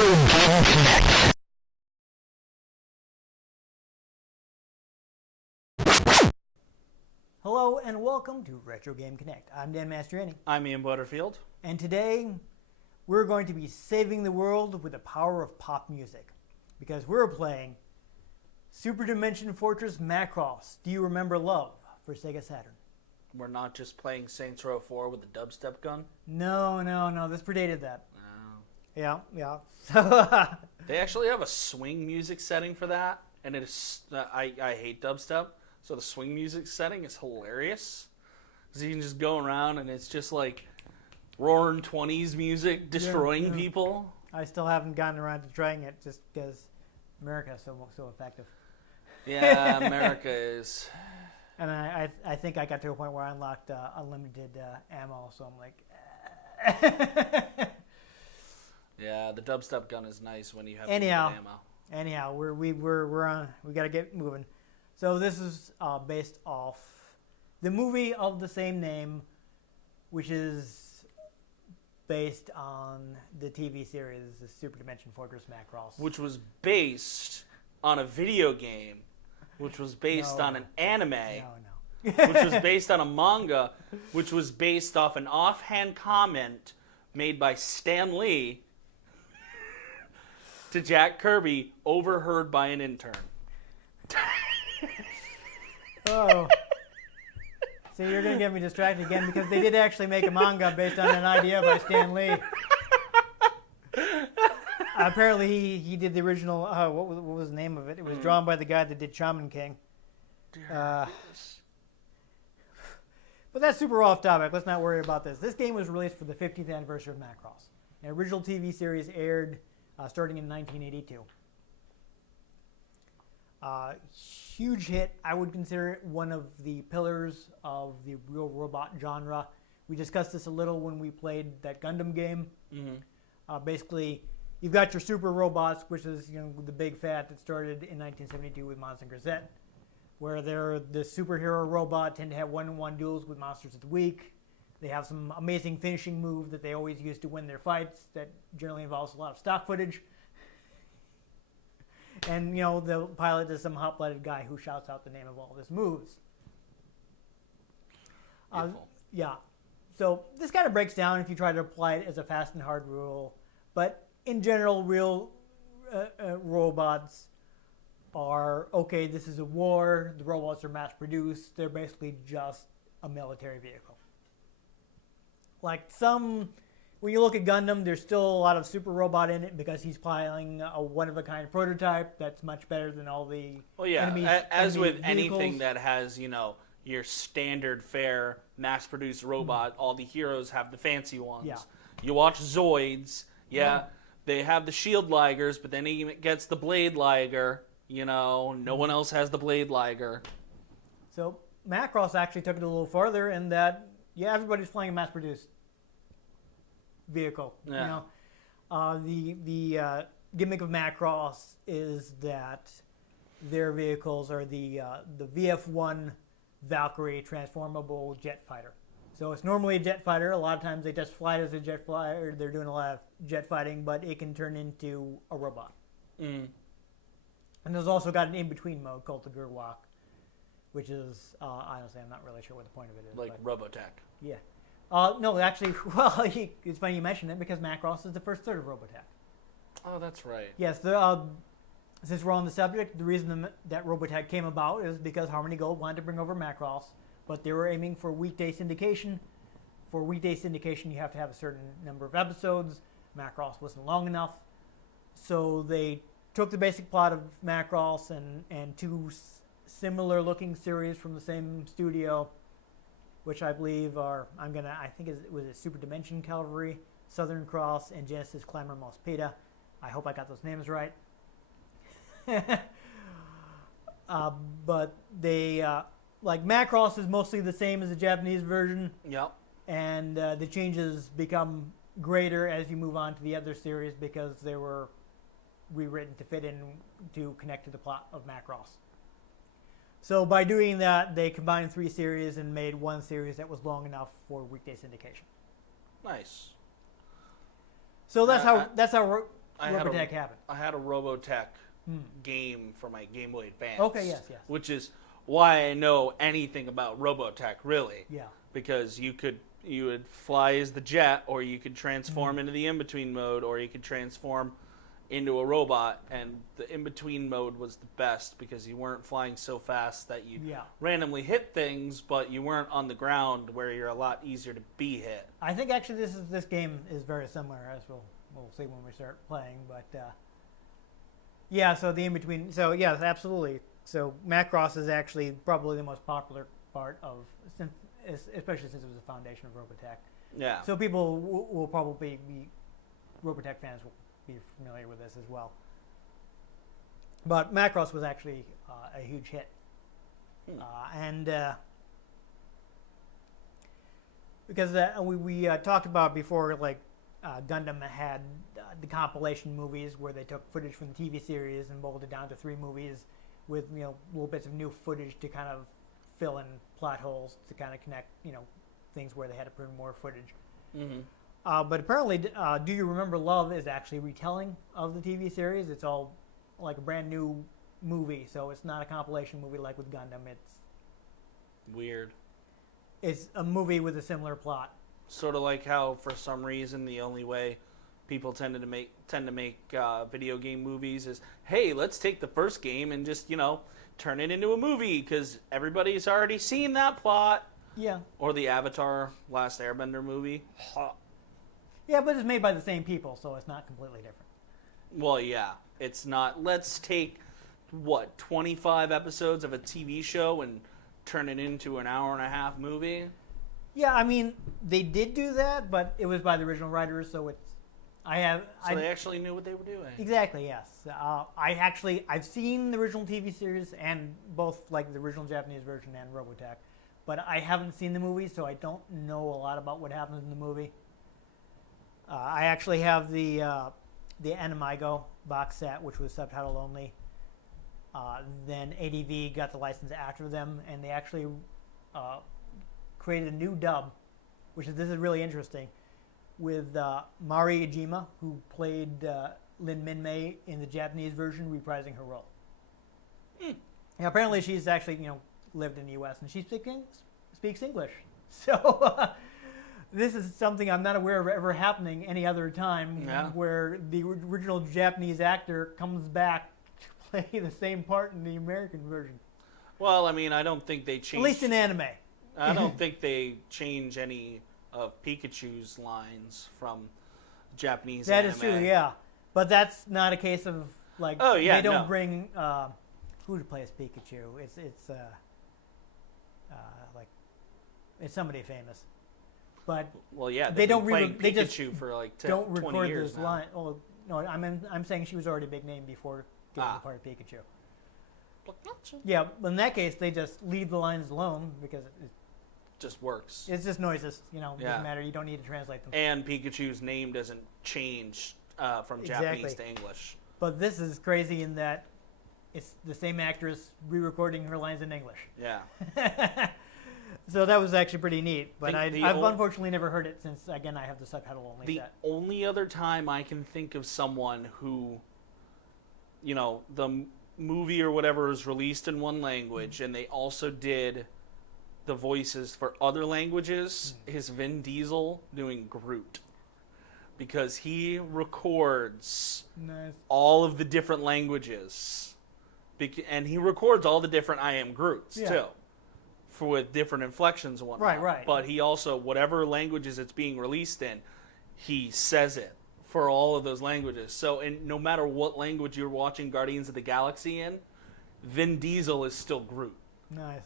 Game Connect. Hello and welcome to Retro Game Connect. I'm Dan Mastriani. I'm Ian Butterfield. And today we're going to be saving the world with the power of pop music. Because we're playing Super Dimension Fortress Macross. Do you remember Love for Sega Saturn? We're not just playing Saints Row 4 with a dubstep gun? No. This predated that. No. Yeah. They actually have a swing music setting for that, and it is I hate dubstep, so the swing music setting is hilarious. Because you can just go around and it's just like roaring 20s music destroying people. I still haven't gotten around to trying it just because America is so effective. Yeah, America is. And I think I got to a point where I unlocked unlimited ammo, so I'm like... Yeah, the dubstep gun is nice when you have limited ammo. Anyhow, we're on. We got to get moving. So this is based off the movie of the same name, which is based on the TV series, the Super Dimension Fortress Macross, Which was based on a video game, which was based on an anime, which was based on a manga, which was based off an offhand comment made by Stan Lee to Jack Kirby, overheard by an intern. Oh. So you're going to get me distracted again because they did actually make a manga based on an idea by Stan Lee. Apparently he did the original, what was the name of it? It was drawn by the guy that did Shaman King. But that's super off topic. Let's not worry about this. This game was released for the 50th anniversary of Macross. The original TV series aired starting in 1982. Huge hit. I would consider it one of the pillars of the real robot genre. We discussed this a little when we played that Gundam game. Mm-hmm. Basically, you've got your super robots, which is the big fat that started in 1972 with Monster and Gazette, where they're the superhero robot, tend to have one-on-one duels with monsters of the week. They have some amazing finishing move that they always use to win their fights that generally involves a lot of stock footage. And, the pilot is some hot-blooded guy who shouts out the name of all of his moves. Yeah. So this kind of breaks down if you try to apply it as a fast and hard rule. But in general, real robots are, okay, this is a war. The robots are mass-produced. They're basically just a military vehicle. Like when you look at Gundam, there's still a lot of super robot in it because he's piloting a one-of-a-kind prototype that's much better than all the enemies. As with vehicles. anything that has, your standard fare mass-produced robot, all the heroes have the fancy ones. Yeah. You watch Zoids, they have the shield Ligers, but then he gets the blade Liger. No one else has the blade Liger. So Macross actually took it a little farther in that, everybody's flying a mass-produced vehicle. Yeah. The gimmick of Macross is that their vehicles are the VF-1 Valkyrie transformable jet fighter. So it's normally a jet fighter. A lot of times they just fly it as a jet fighter. They're doing a lot of jet fighting, but it can turn into a robot. Mm. And there's also got an in-between mode called the Gerwalk, which is, honestly, I'm not really sure what the point of it is. Like Robotech. Yeah. No, actually, it's funny you mention it because Macross is the first third of Robotech. Oh, that's right. Yes, since we're on the subject, the reason that Robotech came about is because Harmony Gold wanted to bring over Macross, but they were aiming for weekday syndication. For weekday syndication, you have to have a certain number of episodes. Macross wasn't long enough, so they took the basic plot of Macross and two similar-looking series from the same studio, which I believe are, was it Super Dimension Cavalry, Southern Cross, and Genesis Clamor Mospeda. I hope I got those names right. But they, Macross is mostly the same as the Japanese version. Yep. And the changes become greater as you move on to the other series because they were rewritten to fit in to connect to the plot of Macross. So by doing that, they combined 3 series and made one series that was long enough for weekday syndication. Nice. So that's how Robotech happened? I had a Robotech game for my Game Boy Advance. Okay, yes. Which is why I know anything about Robotech, really. Yeah. Because you would fly as the jet, or you could transform into the in-between mode, or you could transform into a robot, and the in-between mode was the best because you weren't flying so fast that you randomly hit things, but you weren't on the ground where you're a lot easier to be hit. I think actually this game is very similar, as we'll see when we start playing, but yeah, so the in-between, so yeah, absolutely. So Macross is actually probably the most popular part of, especially since it was the foundation of Robotech. Yeah. So people will probably be, Robotech fans will be familiar with this as well. But Macross was actually a huge hit. And because we talked about before, like Gundam had the compilation movies where they took footage from the TV series and boiled it down to 3 movies with little bits of new footage to kind of fill in plot holes to kind of connect things where they had to put in more footage. But apparently, Do You Remember Love is actually a retelling of the TV series. It's all like a brand new movie, so it's not a compilation movie like with Gundam. It's weird. It's a movie with a similar plot. Sort of like how, for some reason, the only way people tend to make video game movies is, hey, let's take the first game and just turn it into a movie because everybody's already seen that plot. Yeah. Or the Avatar Last Airbender movie. Yeah, but it's made by the same people, so it's not completely different. Well, yeah. It's not, let's take, 25 episodes of a TV show and turn it into an hour-and-a-half movie? Yeah, I mean, they did do that, but it was by the original writers, so it's... So they actually knew what they were doing. Exactly, yes. I've seen the original TV series and both like the original Japanese version and Robotech, but I haven't seen the movie, so I don't know a lot about what happens in the movie. I actually have the Animigo box set, which was subtitle only. Then ADV got the license after them, and they actually created a new dub, this is really interesting, with Mari Ijima, who played Lin Minmay in the Japanese version, reprising her role. Now, apparently, she's actually lived in the U.S. and she speaks English. So this is something I'm not aware of ever happening any other time, where the original Japanese actor comes back to play the same part in the American version. Well, I mean, I don't think they change. At least in anime. I don't think they change any of Pikachu's lines from Japanese anime. That is true, yeah. But that's not a case of, like, they don't bring, who to play as Pikachu? It's somebody famous. But well, yeah, they don't playing they Pikachu just for like 20 years record this now. line. Oh, no, I'm saying she was already a big name before getting the part of Pikachu. Yeah, in that case, they just leave the lines alone because it just works. It's just noises, doesn't matter. You don't need to translate them. And Pikachu's name doesn't change from Japanese to English. But this is crazy in that it's the same actress re-recording her lines in English. Yeah. So that was actually pretty neat. But I've unfortunately never heard it since, again, I have the subtitle only set. The only other time I can think of someone who, the movie or whatever was released in one language and they also did the voices for other languages is Vin Diesel doing Groot, because he records all of the different languages, and he records all the different I Am Groots too, with different inflections and whatnot. Right. But he also, whatever languages it's being released in, he says it for all of those languages. So, no matter what language you're watching Guardians of the Galaxy in, Vin Diesel is still Groot. Nice.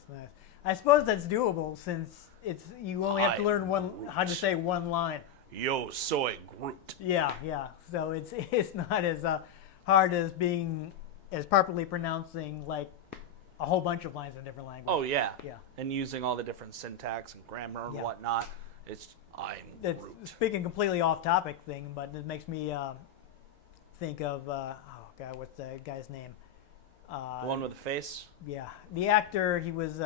I suppose that's doable since you only have to learn how to say one line. Yo soy Groot. Yeah. So it's not as hard as properly pronouncing like a whole bunch of lines in different languages. Oh yeah. And using all the different syntax and grammar and whatnot. It's Groot. Speaking completely off topic thing, but it makes me think of what's the guy's name? The one with the face? Yeah, the actor. He was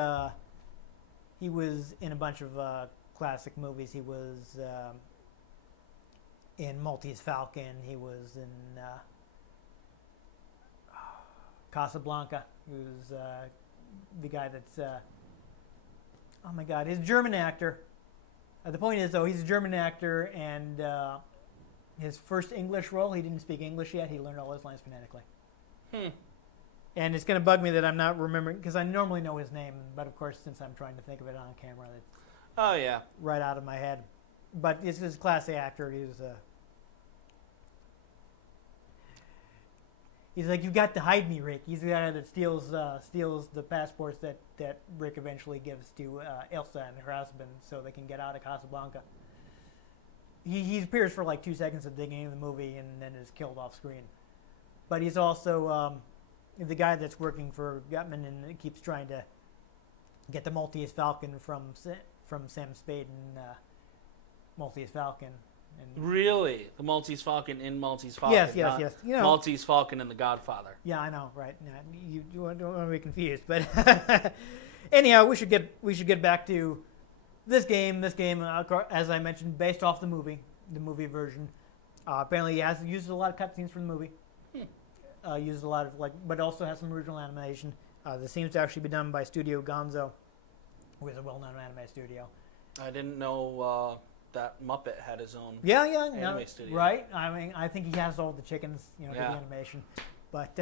in a bunch of classic movies. He was in Maltese Falcon. He was in Casablanca. He was the guy that's oh my God, he's a German actor. The point is, though, he's a German actor, and his first English role, he didn't speak English yet. He learned all his lines phonetically. And it's going to bug me that I'm not remembering, because I normally know his name, but of course, since I'm trying to think of it on camera, it's right out of my head. But he's a Class A actor. He's like, you've got to hide me, Rick. He's the guy that steals the passports that Rick eventually gives to Elsa and her husband so they can get out of Casablanca. He appears for like 2 seconds at the beginning of the movie and then is killed off screen. But he's also the guy that's working for Gutman and keeps trying to get the Maltese Falcon from Sam Spade and Maltese Falcon. And Really? The Maltese Falcon in Maltese Falcon? yes. You know, Maltese Falcon in The Godfather. Yeah, I know, right? Yeah, you don't want to be confused, but anyhow, we should get back to this game. This game, as I mentioned, based off the movie version. Apparently, he has used a lot of cutscenes from the movie. Uses a lot of but also has some original animation. This seems to actually be done by Studio Gonzo, who is a well-known anime studio. I didn't know that Muppet had his own anime studio. Right? I mean, I think he has all the chickens, do the animation. But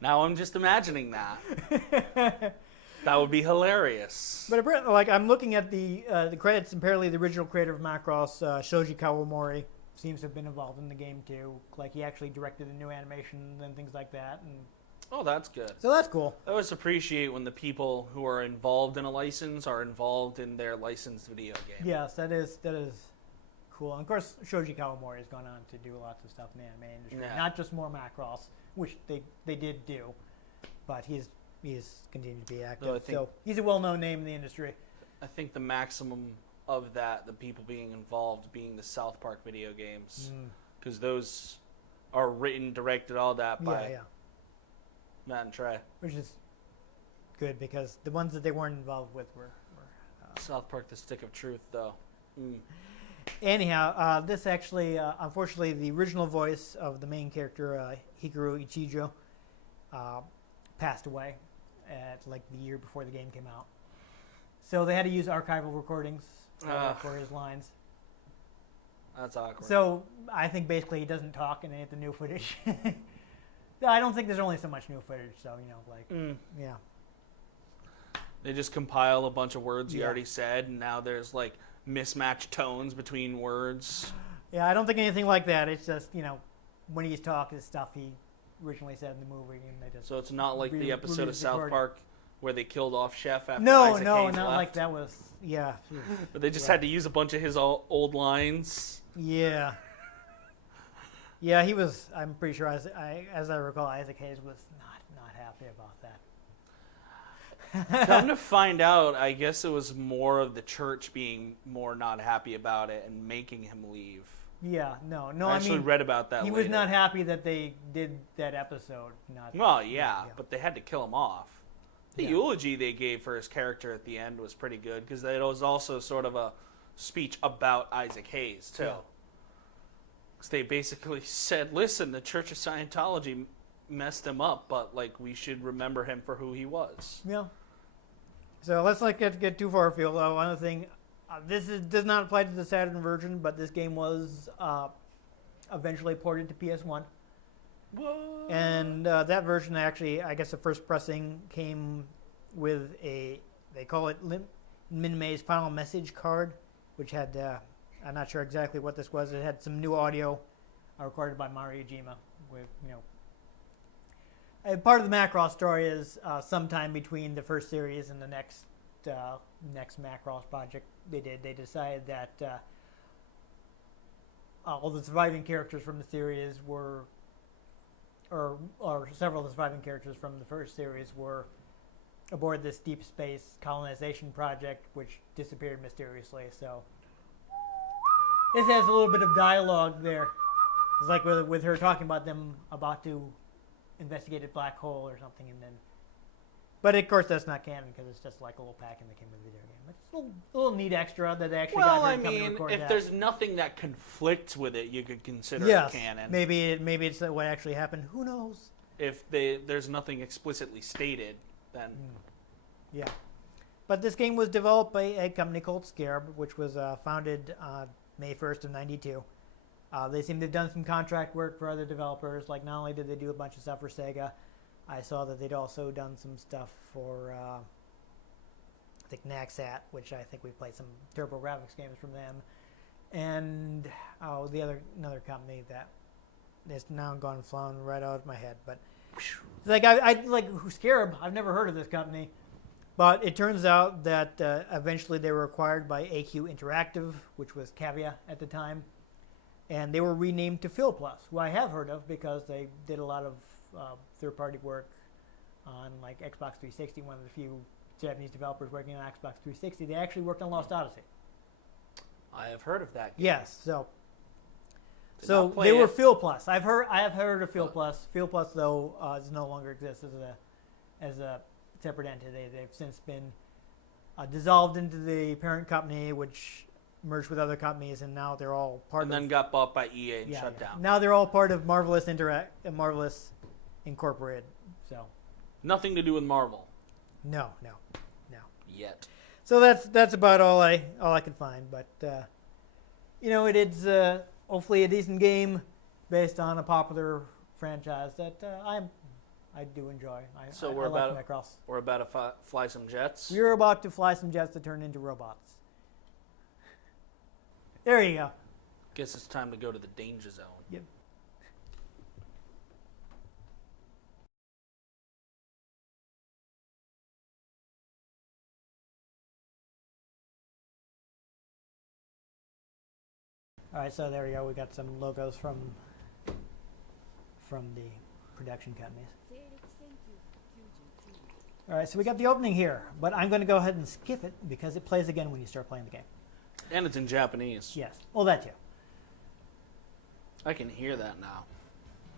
now I'm just imagining that. That would be hilarious. But I'm looking at the credits, and apparently the original creator of Macross, Shoji Kawamori, seems to have been involved in the game too. Like he actually directed the new animation and things like that. And oh, that's good. so that's cool. I always appreciate when the people who are involved in a license are involved in their licensed video game. Yes, that is cool. And of course, Shoji Kawamori has gone on to do lots of stuff in the anime industry, not just more Macross, which they did do, but he's continued to be active. So he's a well-known name in the industry. I think the maximum of that, the people being involved, being the South Park video games, because those are written, directed, all that by Matt and Trey. Which is good, because the ones that they weren't involved with were South Park: The Stick of Truth, though. Anyhow, this actually, unfortunately, the original voice of the main character, Hikaru Ichijo, passed away at the year before the game came out. So they had to use archival recordings for his lines. That's awkward. So I think basically he doesn't talk in any of the new footage. I don't think there's only so much new footage, so yeah. They just compile a bunch of words he already said, and now there's mismatched tones between words. Yeah, I don't think anything like that. It's just when he's talking stuff he originally said in the movie, and they just. So it's not like the episode of South Park where they killed off Chef after No, Isaac no, Hayes not left. like that was. Yeah. But they just had to use a bunch of his old lines. Yeah. Yeah, he was. I'm pretty sure, as I recall, Isaac Hayes was not happy about that. Come to find out, I guess it was more of the church being more not happy about it and making him leave. Yeah, no. I actually read about that. He later. was not happy that they did that episode. But they had to kill him off. The eulogy they gave for his character at the end was pretty good, because it was also sort of a speech about Isaac Hayes too. Yeah. Because they basically said, "Listen, the Church of Scientology messed him up, but we should remember him for who he was." Yeah. So let's not get too far afield. One other thing, does not apply to the Saturn version, but this game was eventually ported to PS1. What? And that version, actually, I guess the first pressing came with they call it Minmay's Final Message card, which had, I'm not sure exactly what this was. It had some new audio recorded by Mario Ujima. Part of the Macross story is sometime between the first series and the next Macross project they decided that all the surviving characters from the series were, or several of the surviving characters from the first series were aboard this deep space colonization project, which disappeared mysteriously. So this has a little bit of dialogue there. It's like with her talking about them about to investigate a black hole or something, and then But of course, that's not canon because it's just like a little pack-in that came with the video game. It's a little neat extra that they actually Well, got I her to come and mean, record if that. there's nothing that conflicts with it, you could consider Yes, it canon. maybe it's what actually happened. Who knows? If there's nothing explicitly stated, then Yeah. But this game was developed by a company called Scarab, which was founded May 1st of 92. They seem to have done some contract work for other developers. Like, not only did they do a bunch of stuff for Sega, I saw that they'd also done some stuff for, I think, Naxat, which I think we played some TurboGrafx games from them. And, another company that is now gone and flown right out of my head. But, like, Scarab, I've never heard of this company. But it turns out that eventually they were acquired by AQ Interactive, which was Cavia at the time. And they were renamed to PhilPlus, who I have heard of because they did a lot of third-party work on like Xbox 360, one of the few Japanese developers working on Xbox 360. They actually worked on Lost Odyssey. I have heard of that game. Yes, so Did not play they were it. PhilPlus. I have heard of PhilPlus. PhilPlus, though, does no longer exist as a separate entity. They've since been dissolved into the parent company, which merged with other companies, and now they're all part And of. then got bought by EA and shut down. Now they're all part of Marvelous Incorporated. So Nothing to do with Marvel no. yet. So that's about all I could find. But it is hopefully a decent game based on a popular franchise that I do enjoy. So I we're like about Macross. We're about to fly some jets. We're about to fly some jets that turn into robots. There you go. Guess it's time to go to the danger zone. Yep. All right, so there we go. We got some logos from the production companies. All right, so we got the opening here, but I'm going to go ahead and skip it because it plays again when you start playing the game. And it's in Japanese. Yes. Well, that too. I can hear that now.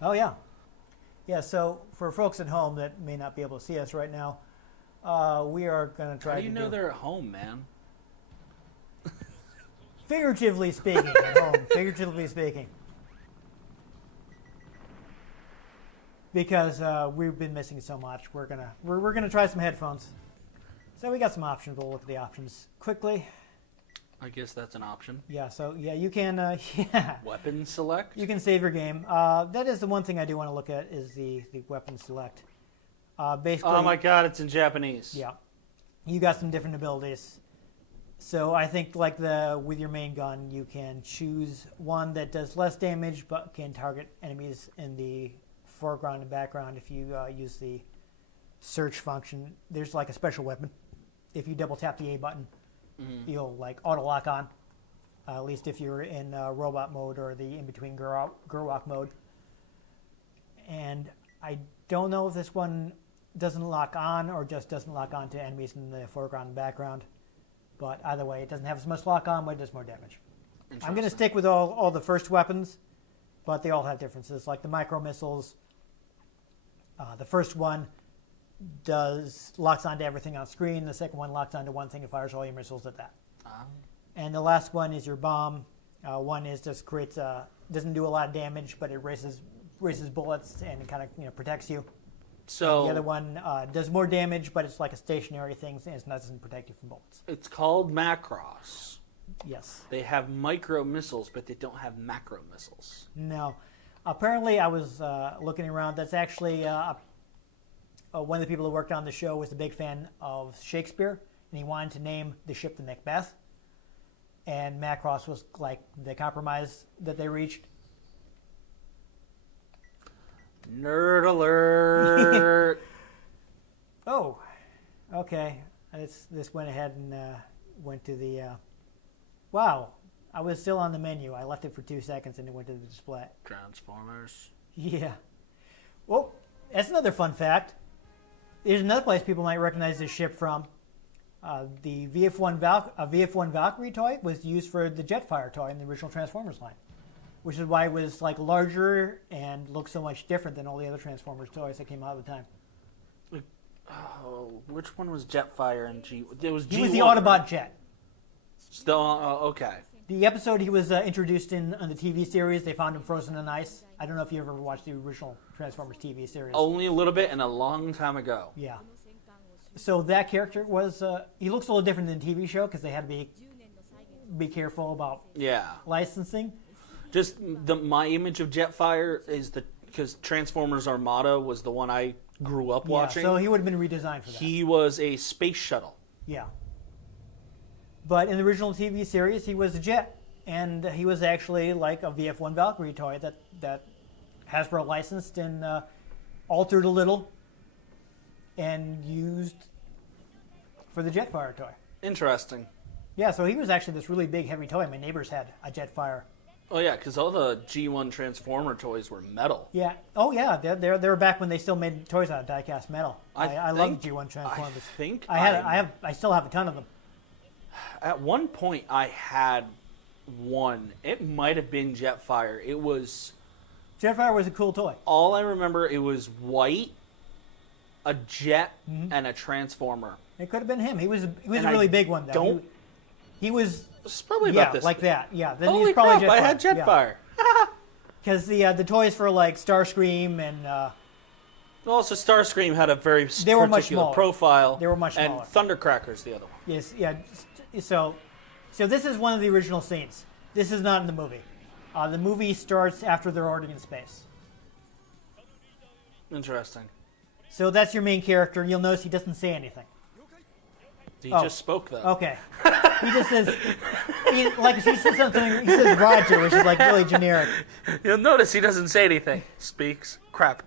Oh, yeah. Yeah, so for folks at home that may not be able to see us right now, we are going to try How to do you know they're at home, man? figuratively speaking at home, figuratively speaking. Because we've been missing so much. We're gonna try some headphones. So we got some options. We'll look at the options quickly. I guess that's an option. Yeah, so yeah, you can Weapon select? you can save your game. That is the one thing I do want to look at is the weapon select. Basically, Oh my god, it's in Japanese. yeah, you got some different abilities. So I think like with your main gun, you can choose one that does less damage but can target enemies in the foreground and background. If you use the search function, there's like a special weapon. If you double tap the A button, you'll like auto lock on. At least if you're in robot mode or the in between Gurwalk mode. And I don't know if this one doesn't lock on or just doesn't lock on to enemies in the foreground and background. But either way, it doesn't have as much lock on, but it does more damage. I'm going to stick with all the first weapons, but they all have differences. Like the micro missiles, the first one locks onto everything on screen. The second one locks onto one thing and fires all your missiles at that. And the last one is your bomb. One is just doesn't do a lot of damage, but it races bullets and it kind of protects you. So the other one does more damage, but it's like a stationary thing, and it doesn't protect you from bullets. it's called Macross. Yes. They have micro missiles, but they don't have macro missiles. No. Apparently, I was looking around. That's actually one of the people who worked on the show was a big fan of Shakespeare, and he wanted to name the ship the Macbeth. And Macross was like the compromise that they reached. Nerd alert! Oh, okay. This went ahead and went to the. Wow, I was still on the menu. I left it for 2 seconds and it went to the display. Transformers. Yeah. Well, that's another fun fact. There's another place people might recognize this ship from. The VF-1 Valkyrie toy was used for the Jetfire toy in the original Transformers line, which is why it was like larger and looked so much different than all the other Transformers toys that came out at the time. Oh, which one was Jetfire and G? It was G1. He was the Autobot Jet. Still, okay. The episode he was introduced in on the TV series, they found him frozen in ice. I don't know if you ever watched the original Transformers TV series. Only a little bit and a long time ago. Yeah. So that character was, he looks a little different than the TV show because they had to be careful about licensing. Just my image of Jetfire is because Transformers Armada was the one I grew up watching. So he would have been redesigned for that. He was a space shuttle. Yeah. But in the original TV series, he was a jet. And he was actually like a VF-1 Valkyrie toy that Hasbro licensed and altered a little and used for the Jetfire toy. Interesting. Yeah, so he was actually this really big, heavy toy. My neighbors had a Jetfire. Oh yeah, because all the G1 Transformer toys were metal. Yeah. Oh yeah, they were back when they still made toys out of die-cast metal. I love G1 Transformers. I still have a ton of them. At one point, I had one. It might have been Jetfire. It was... Jetfire was a cool toy. All I remember, it was white, a jet, and a transformer. It could have been him. He was a really big one, though. He was... It's probably about this. Like that. Yeah. Then Holy he's probably crap, Jetfire. I had Jetfire. Because the toys for like Starscream and... Also, Starscream had a very particular profile. They were much smaller. And Thundercracker's the other one. Yes, yeah. So this is one of the original scenes. This is not in the movie. The movie starts after they're already in space. Interesting. So that's your main character. You'll notice he doesn't say anything. He just spoke, though. Okay. He just says, he says something, he says Roger, which is like really generic. You'll notice he doesn't say anything. Speaks. Crap.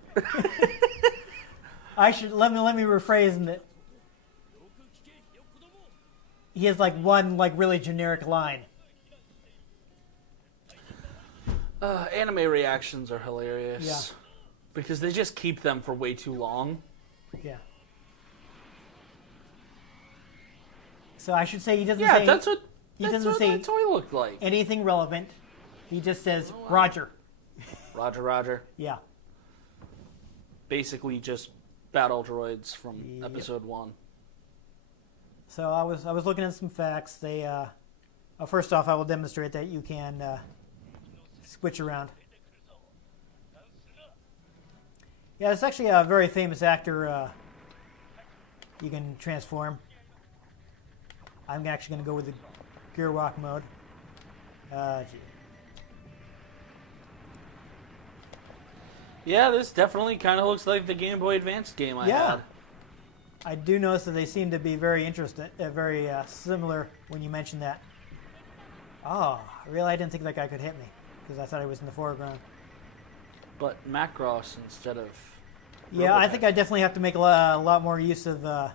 Let me rephrase in that. He has like one really generic line. Anime reactions are hilarious. Yeah. Because they just keep them for way too long. Yeah. So I should say he doesn't say... Yeah, that's what say that toy looked like. Anything relevant. He just says, Roger. Roger, Roger. Yeah. Basically just battle droids from episode 1. So I was looking at some facts. They first off, I will demonstrate that you can switch around. Yeah, it's actually a very famous actor. You can transform. I'm actually going to go with the gear walk mode. Yeah, this definitely kind of looks like the Game Boy Advance game I had. I do notice that they seem to be very interesting, very similar when you mention that. Oh, really? I didn't think that guy could hit me because I thought he was in the foreground. But Macross instead of... Yeah, I think I definitely have to make a lot more use of the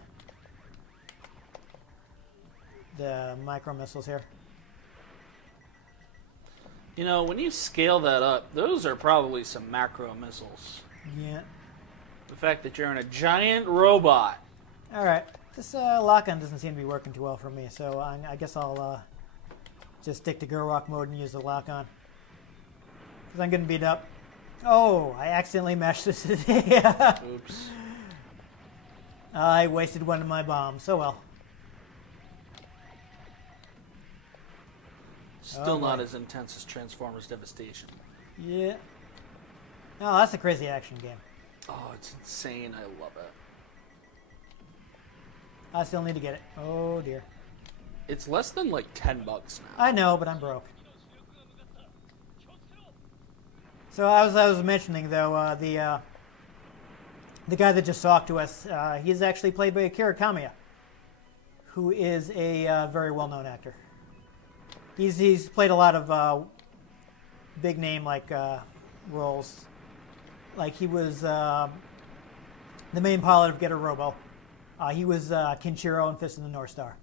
micro missiles here. You know, when you scale that up, those are probably some macro missiles. Yeah. The fact that you're in a giant robot. All right. This lock-on doesn't seem to be working too well for me, so I guess I'll just stick to Gerwalk mode and use the lock-on. Because I'm getting beat up. Oh, I accidentally mashed this. Oops. I wasted one of my bombs. So well. Still not as intense as Transformers Devastation. Yeah. Oh, that's a crazy action game. Oh, it's insane. I love it. I still need to get it. Oh, dear. It's less than like $10 now. I know, but I'm broke. So I was mentioning, though, the guy that just talked to us, he's actually played by Akira Kamiya, who is a very well-known actor. He's played a lot of big name roles. Like he was the main pilot of Getter Robo. He was Kinshiro in Fist of the North Star.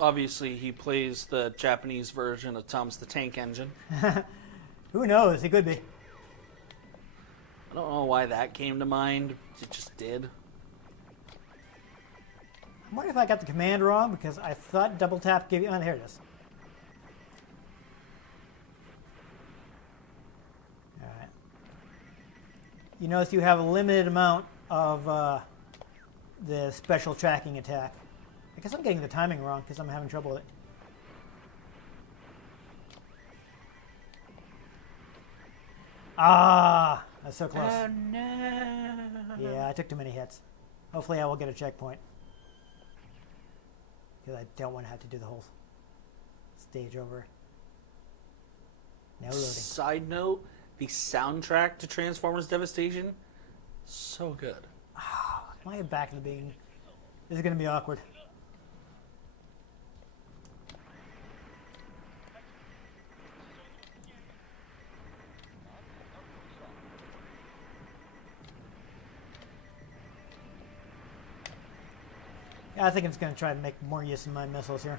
Obviously, he plays the Japanese version of Thomas the Tank Engine. Who knows? He could be. I don't know why that came to mind. It just did. I wonder if I got the command wrong because I thought double tap gave you. Oh, here it is. All right. You notice you have a limited amount of the special tracking attack. I guess I'm getting the timing wrong because I'm having trouble with it. Ah, that's so close. Oh no. Yeah, I took too many hits. Hopefully I will get a checkpoint. Because I don't want to have to do the whole stage over. Now loading. Side note, the soundtrack to Transformers Devastation, so good. Am I back in the beginning? This is going to be awkward. Yeah, I think it's going to try to make more use of my missiles here.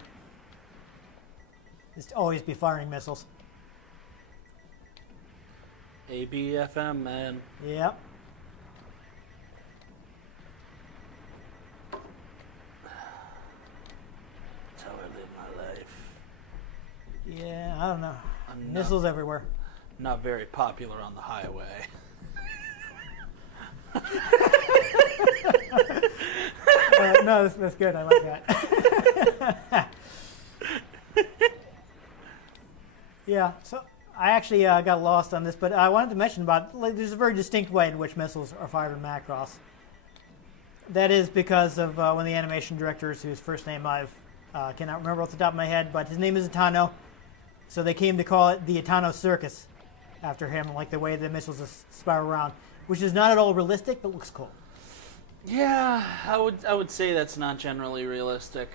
Just always be firing missiles. ABFM, man. Yep. That's how I live my life. Yeah, I don't know. I'm Missiles everywhere. Not very popular on the highway. No, that's good. I like that. Yeah, so I actually got lost on this, but I wanted to mention there's a very distinct way in which missiles are fired in Macross. That is because of one of the animation directors whose first name I cannot remember off the top of my head, but his name is Itano. So they came to call it the Itano Circus after him, like the way the missiles just spiral around, which is not at all realistic, but looks cool. Yeah, I would say that's not generally realistic.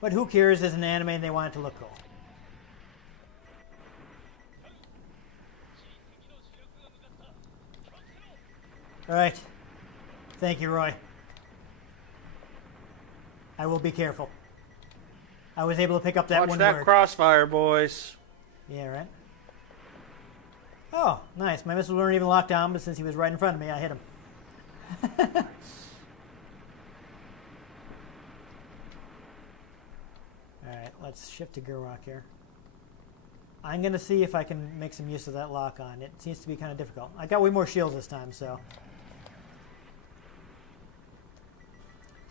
But who cares? It's an anime and they want it to look cool. All right. Thank you, Roy. I will be careful. I was able to pick up that Watch one that word. crossfire, boys. Yeah, right. Oh, nice. My missiles weren't even locked down, but since he was right in front of me, I hit him. Alright, let's shift to Gurrock here. I'm going to see if I can make some use of that lock on. It seems to be kind of difficult. I got way more shields this time, so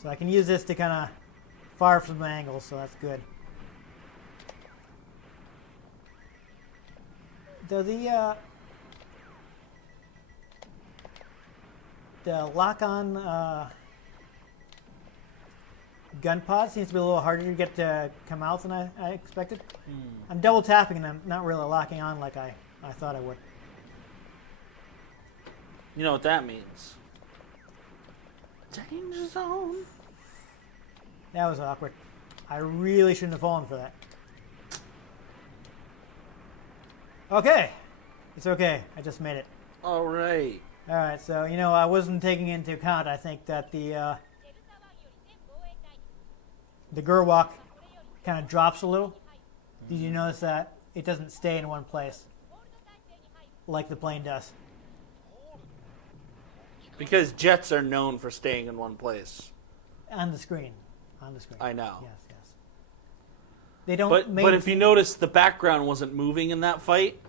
I can use this to kind of fire from angles, so that's good. Though the lock-on gun pod seems to be a little harder to get to come out than I expected. I'm double tapping and I'm not really locking on like I thought I would. You know what that means? Danger zone. That was awkward. I really shouldn't have fallen for that. Okay. It's okay. I just made it. All right. All right, so, I wasn't taking into account, I think, that the Gurwalk kind of drops a little. Did you notice that? It doesn't stay in one place like the plane does. Because jets are known for staying in one place. On the screen. I know. Yes. They don't But if you notice, the background wasn't moving in that fight.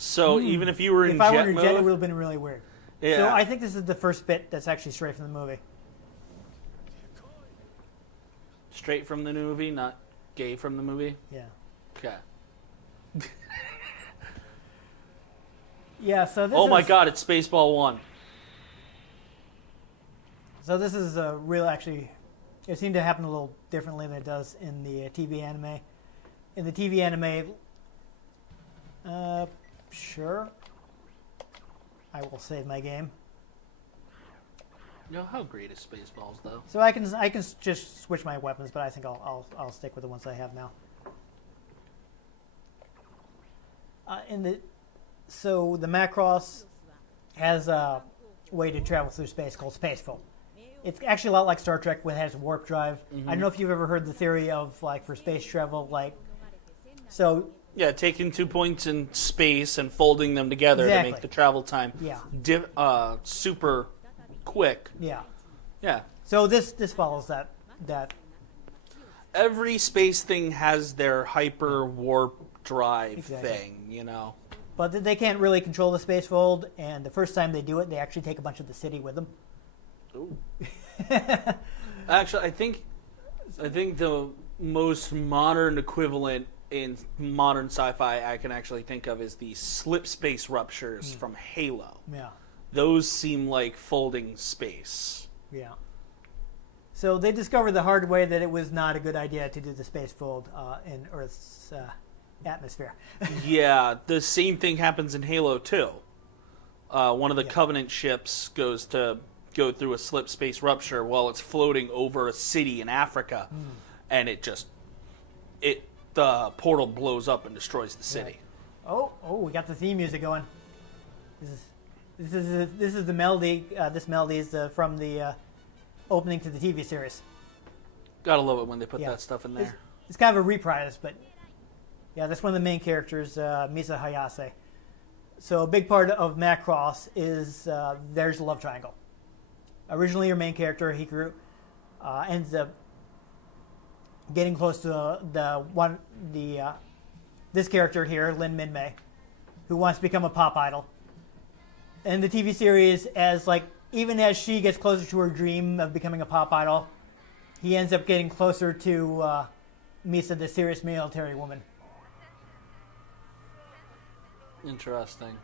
So even if you were in if I jet were in mode, jet, it would have been really weird. yeah. So I think this is the first bit that's actually straight from the movie. Straight from the movie, not gay from the movie. Yeah. Okay. Yeah, so this Oh my God! It's Spaceball 1. So this is a real, actually, it seemed to happen a little differently than it does in the TV anime. In the TV anime, sure, I will save my game. How great is Spaceballs, though? So I can just switch my weapons, but I think I'll stick with the ones I have now. So the Macross has a way to travel through space called Spaceful. It's actually a lot like Star Trek, which has warp drive. I don't know if you've ever heard the theory of for space travel, so. Yeah, taking 2 points in space and folding them together to make the travel time super quick. Yeah. Yeah. So this follows that. Every space thing has their hyper warp drive thing, But they can't really control the space fold, and the first time they do it, they actually take a bunch of the city with them. Ooh. Actually, I think the most modern equivalent in modern sci-fi I can actually think of is the slip space ruptures from Halo. Yeah. Those seem like folding space. Yeah. So they discovered the hard way that it was not a good idea to do the space fold in Earth's atmosphere. Yeah, the same thing happens in Halo 2. One of the Covenant ships goes to go through a slip space rupture while it's floating over a city in Africa, and the portal blows up and destroys the city. Right. Oh, we got the theme music going. This is the melody. This melody is from the opening to the TV series. Gotta love it when they put that stuff in there. It's kind of a reprise, but yeah, that's one of the main characters, Misa Hayase. So a big part of Macross is there's a love triangle. Originally, your main character Hikaru ends up getting close to this character here, Lin Minmay, who wants to become a pop idol. And the TV series, even as she gets closer to her dream of becoming a pop idol, he ends up getting closer to Misa, the serious military woman. Interesting.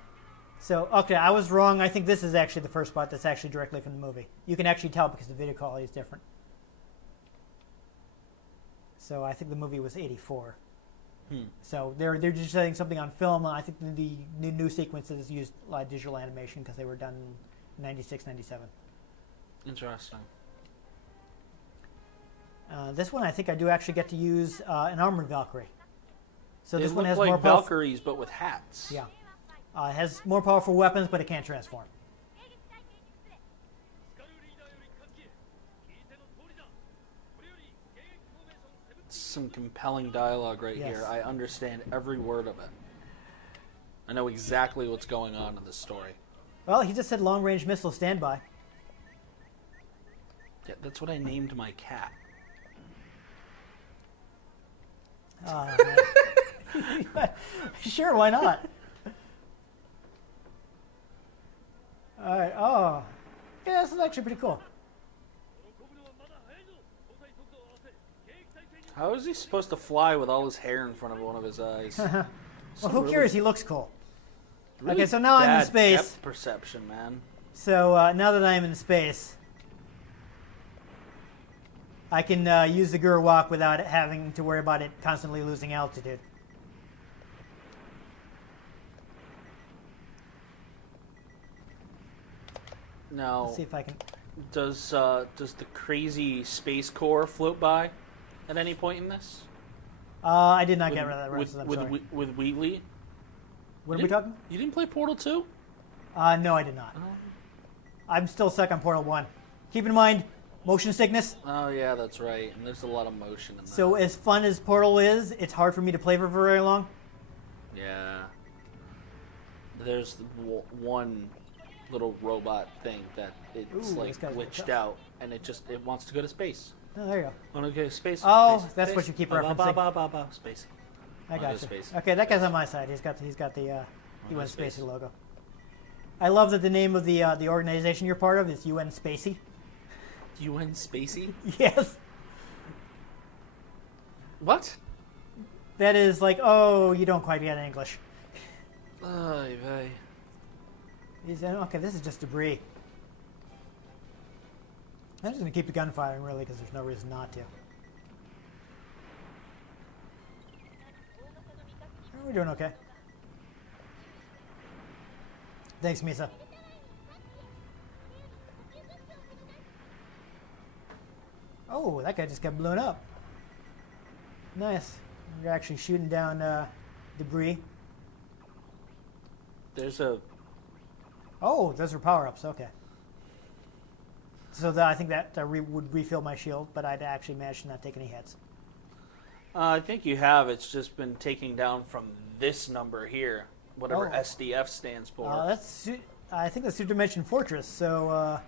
So, okay, I was wrong. I think this is actually the first part that's actually directly from the movie. You can actually tell because the video quality is different. So I think the movie was 84. So they're just setting something on film. I think the new sequences used digital animation because they were done in 96, 97. Interesting. This one I think I do actually get to use an armored Valkyrie. So They this one look has like more powerful. Valkyries, but with hats. Yeah, it has more powerful weapons, but it can't transform. Some compelling dialogue right here. I understand every word of it. I know exactly what's going on in this story. Well, he just said long-range missile standby. Yeah, that's what I named my cat. Sure, why not? All right. Oh, yeah, this is actually pretty cool. How is he supposed to fly with all his hair in front of one of his eyes? Well, who cares? He looks cool. Really Okay, so now I'm in bad space. Depth perception, man. So now that I'm in space, I can use the Guru Walk without having to worry about it constantly losing altitude. Now, Let's see if I can. does the crazy space core float by at any point in this? I did not get rid of that rest. I'm sorry. With Wheatley? What are we talking? You didn't play Portal 2? No, I did not. I'm still stuck on Portal 1. Keep in mind, motion sickness. Oh, yeah, that's right. And there's a lot of motion in that. So as fun as Portal is, it's hard for me to play for very long. Yeah. There's one little robot thing that it's Ooh, like this guy's glitched tough. out, and it wants to go to space. Oh, there you go. Want to go to space? Oh, space, that's space. what you keep Ba, ba, referencing. ba, ba, ba, space. I Wanna go got you. space. Okay, that guy's on my side. He's got the UN space. Spacey logo. I love that the name of the organization you're part of is UN Spacey. UN Spacey? Yes. What? That is like, oh, you don't quite get English. Ay, vey. He said, okay, this is just debris. I'm just going to keep the gun firing, really, because there's no reason not to. We're doing okay. Thanks, Misa. Oh, that guy just got blown up. Nice. We're actually shooting down debris. There's a... Oh, those are power-ups. Okay. So I think that would refill my shield, but I'd actually managed to not take any hits. I think you have. It's just been taking down from this number here, whatever Oh. SDF stands for. I think that's Super Dimension Fortress. So,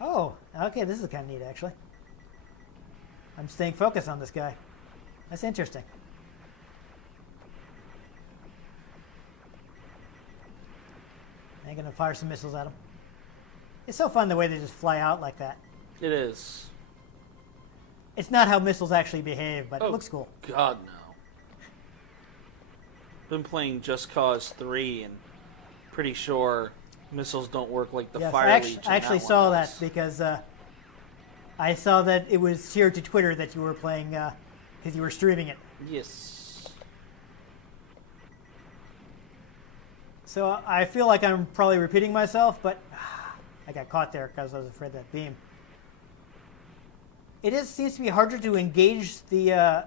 oh, okay, this is kind of neat, actually. I'm staying focused on this guy. That's interesting. I'm gonna fire some missiles at them. It's so fun the way they just fly out like that. It is. It's not how missiles actually behave, but it looks cool. God, no. Been playing Just Cause 3 and pretty sure missiles don't work like the Fire Legion. I actually saw that because I saw that it was shared to Twitter that you were playing because you were streaming it. Yes. So I feel like I'm probably repeating myself, but I got caught there because I was afraid of that beam. It seems to be harder to engage the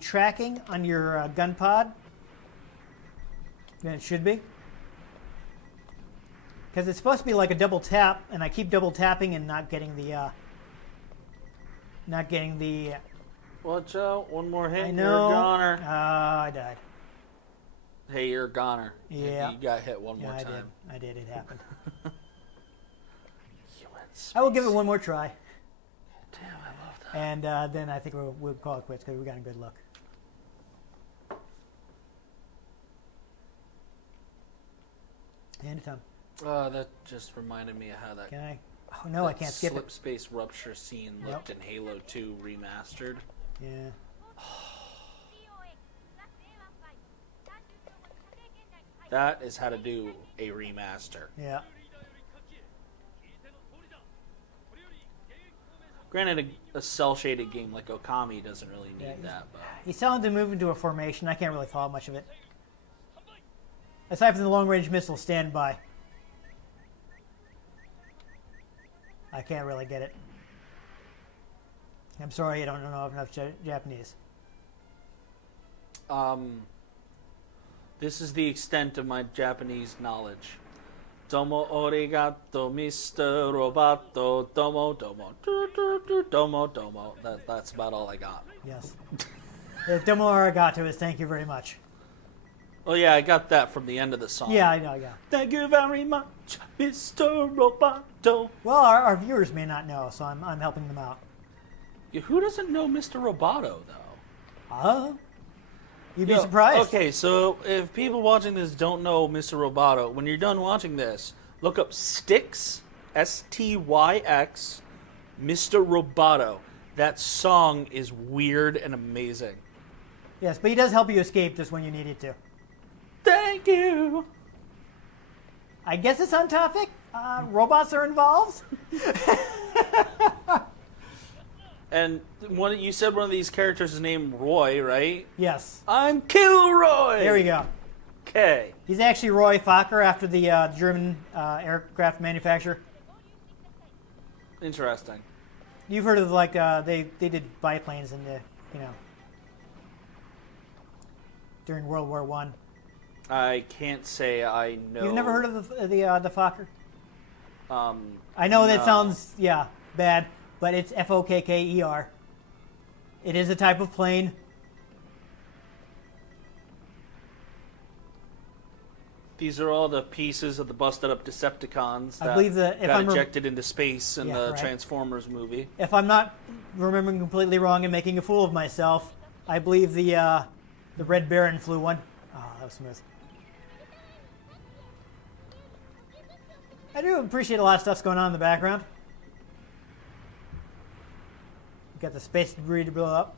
tracking on your gun pod than it should be. Because it's supposed to be like a double tap, and I keep double tapping and not getting the Watch out, one more hit, I you're know. a goner. I died. Hey, you're a goner. Yeah. You got hit one more time. I did. It happened. Humans. I will give it one more try. Damn, I love that. And then I think we'll call it quits because we got a good look. And Tom. That just reminded me of how that. Can I? Oh no, I can't skip it. Slip space rupture scene looked in Halo 2 remastered. Yeah. That is how to do a remaster. Yeah. Granted, a cell-shaded game like Okami doesn't really need Yeah, that, but He's telling him to move into a formation. I can't really follow much of it. Aside from the long-range missile standby. I can't really get it. I'm sorry, I don't know enough Japanese. This is the extent of my Japanese knowledge. Domo arigato, Mr. Roboto. Domo, domo, domo, domo. That's about all I got. Yes. Domo arigato is thank you very much. Oh yeah, I got that from the end of the song. Yeah, I know, yeah. Thank you very much, Mr. Roboto. Well, our viewers may not know, so I'm helping them out. Yeah, who doesn't know Mr. Roboto, though? You'd be surprised. Okay, so if people watching this don't know Mr. Roboto, when you're done watching this, look up Styx, S-T-Y-X, Mr. Roboto. That song is weird and amazing. Yes, but he does help you escape just when you need it to. Thank you. I guess it's on topic. Robots are involved. And you said one of these characters is named Roy, right? Yes. I'm Kilroy. There we go. Okay. He's actually Roy Fokker after the German aircraft manufacturer. Interesting. You've heard of like they did biplanes in the during World War I. I can't say I know. You've never heard of the Fokker? I no. know that sounds bad, but it's Fokker. It is a type of plane. These are all the pieces of the busted up Decepticons that I believe that if got I'm ejected into space in the right. Transformers movie. If I'm not remembering completely wrong and making a fool of myself, I believe the Red Baron flew one. Oh, that was smooth. I do appreciate a lot of stuff's going on in the background. We've got the space debris to blow up.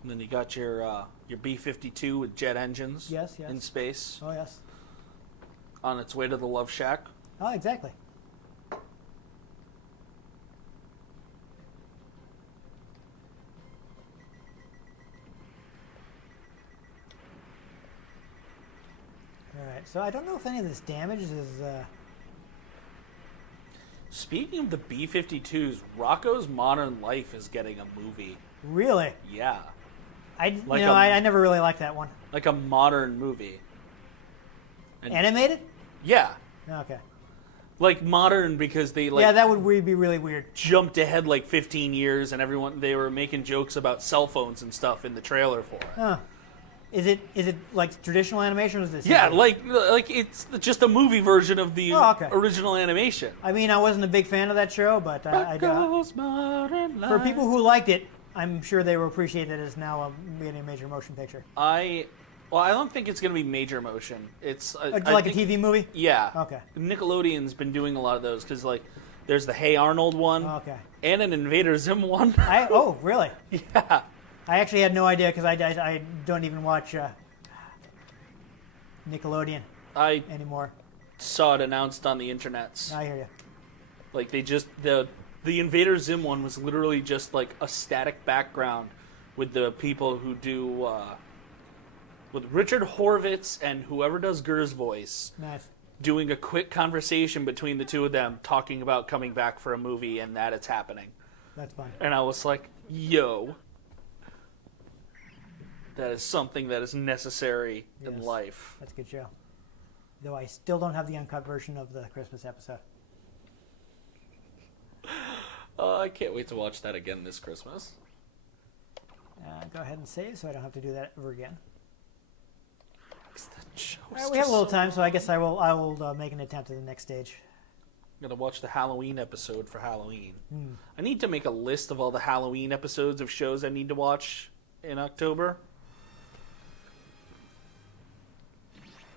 And then you got your B-52 with jet engines Yes. in space Oh, yes. on its way to the Love Shack. Oh, exactly. Alright, so I don't know if any of this damage is... Speaking of the B-52s, Rocco's Modern Life is getting a movie. Really? Yeah. I never really liked that one. Like a modern movie. And Animated? yeah. Okay. Like modern because they like yeah, that would be really weird. jumped ahead like 15 years and they were making jokes about cell phones and stuff in the trailer for it. Huh. Is it like traditional animation or is this? Yeah, CGI? like it's just a movie version of the original animation. I mean, I wasn't a big fan of that show, but Rocco's Modern Life. for people who liked it, I'm sure they will appreciate that it's now getting a major motion picture. I Well, I don't think it's going to be major motion. It's Like a TV movie? Yeah. Okay. Nickelodeon's been doing a lot of those because, like, there's the Hey Arnold one Okay. and an Invader Zim one. Oh, really? Yeah. I actually had no idea because I don't even watch Nickelodeon I anymore. saw it announced on the internets. I hear you. Like, they just... The Invader Zim one was literally just, like, a static background with the people who do... with Richard Horvitz and whoever does Gur's voice... Nice. Doing a quick conversation between the two of them, talking about coming back for a movie and that it's happening. That's fun. And I was like, yo, that is something that is necessary in life. That's a good show. Though I still don't have the uncut version of the Christmas episode. I can't wait to watch that again this Christmas. Go ahead and save so I don't have to do that ever again. That show We have a little time, so I guess I will make an attempt at the next stage. I'm going to watch the Halloween episode for Halloween. I need to make a list of all the Halloween episodes of shows I need to watch in October.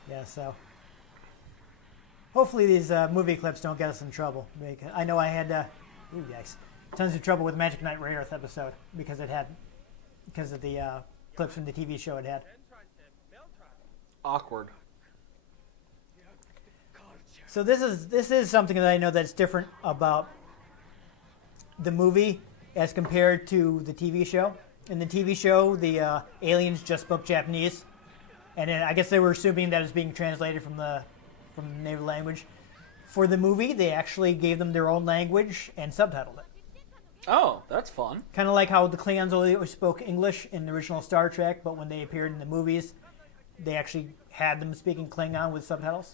Yeah, so hopefully these movie clips don't get us in trouble. I know I had yikes, tons of trouble with Magic Knight Ray Earth episode because of the clips from the TV show it had. Awkward. So this is something that I know that's different about the movie as compared to the TV show. In the TV show, the aliens just spoke Japanese, and then I guess they were assuming that it's being translated from the native language. For the movie, they actually gave them their own language and subtitled it. Oh, that's fun. Kind of like how the Klingons only spoke English in the original Star Trek, but when they appeared in the movies, they actually had them speaking Klingon with subtitles.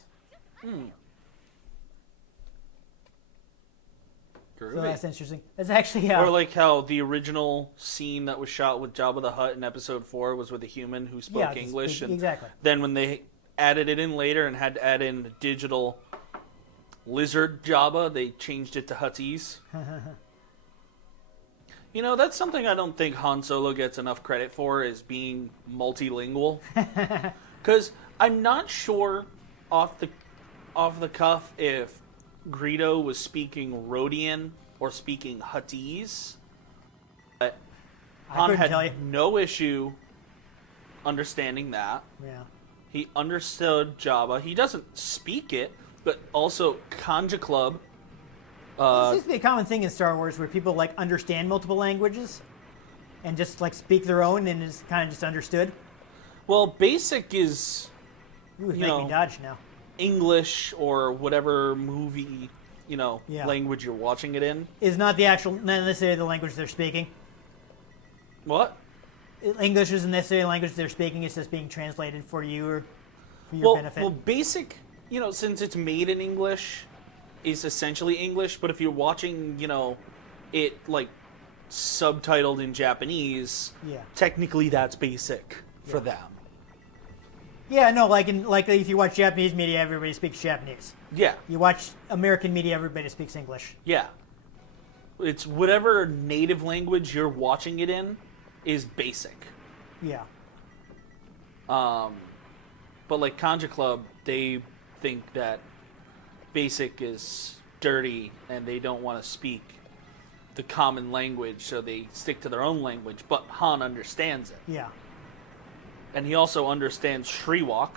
So that's interesting. That's actually or like how the original scene that was shot with Jabba the Hutt in Episode 4 was with a human who spoke English, and exactly. then when they added it in later and had to add in the digital lizard Jabba, they changed it to Huttese. You know, that's something I don't think Han Solo gets enough credit for, is being multilingual. Because I'm not sure off the cuff if Greedo was speaking Rhodian or speaking Huttese. But Han had no issue understanding that. Yeah. He understood Jabba. He doesn't speak it, but also Kanja Club. This seems to be a common thing in Star Wars where people like understand multiple languages and just like speak their own and is kind of just understood. Well, basic is You would make me dodge now. English or whatever movie, language you're watching it in. Is not necessarily the language they're speaking. What? English isn't necessarily the language they're speaking. It's just being translated for you or for your benefit. Well, basic, since it's made in English, is essentially English. But if you're watching, it like subtitled in Japanese, technically that's basic for them. Yeah, no, like if you watch Japanese media, everybody speaks Japanese. Yeah. You watch American media, everybody speaks English. Yeah. It's whatever native language you're watching it in is basic. Yeah. But like Kanja Club, they think that basic is dirty and they don't want to speak the common language, so they stick to their own language. But Han understands it. Yeah. And he also understands Shriwalk,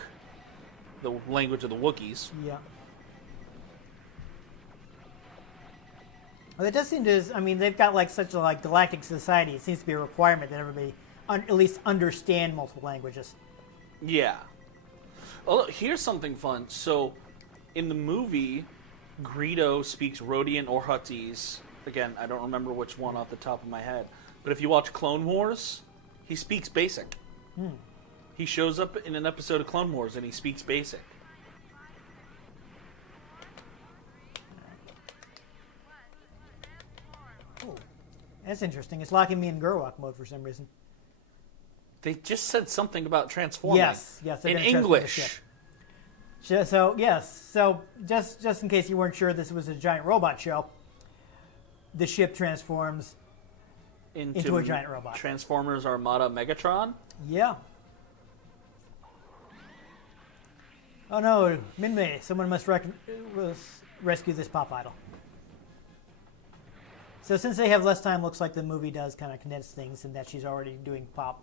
the language of the Wookiees. Yeah. Well, it does seem to. I mean, they've got like such a galactic society. It seems to be a requirement that everybody at least understand multiple languages. Yeah. Oh, look, here's something fun. So, in the movie, Greedo speaks Rhodian or Huttese. Again, I don't remember which one off the top of my head. But if you watch Clone Wars, he speaks Basic. He shows up in an episode of Clone Wars and he speaks Basic. Oh, that's interesting. It's locking me in Gurwalk mode for some reason. They just said something about transforming. Yes, in English. So yes. So just in case you weren't sure, this was a giant robot show. The ship transforms into a giant robot. Transformers Armada Megatron. Yeah. Oh no, Minmay, someone must rescue this pop idol. So since they have less time, looks like the movie does kind of condense things and that she's already doing pop,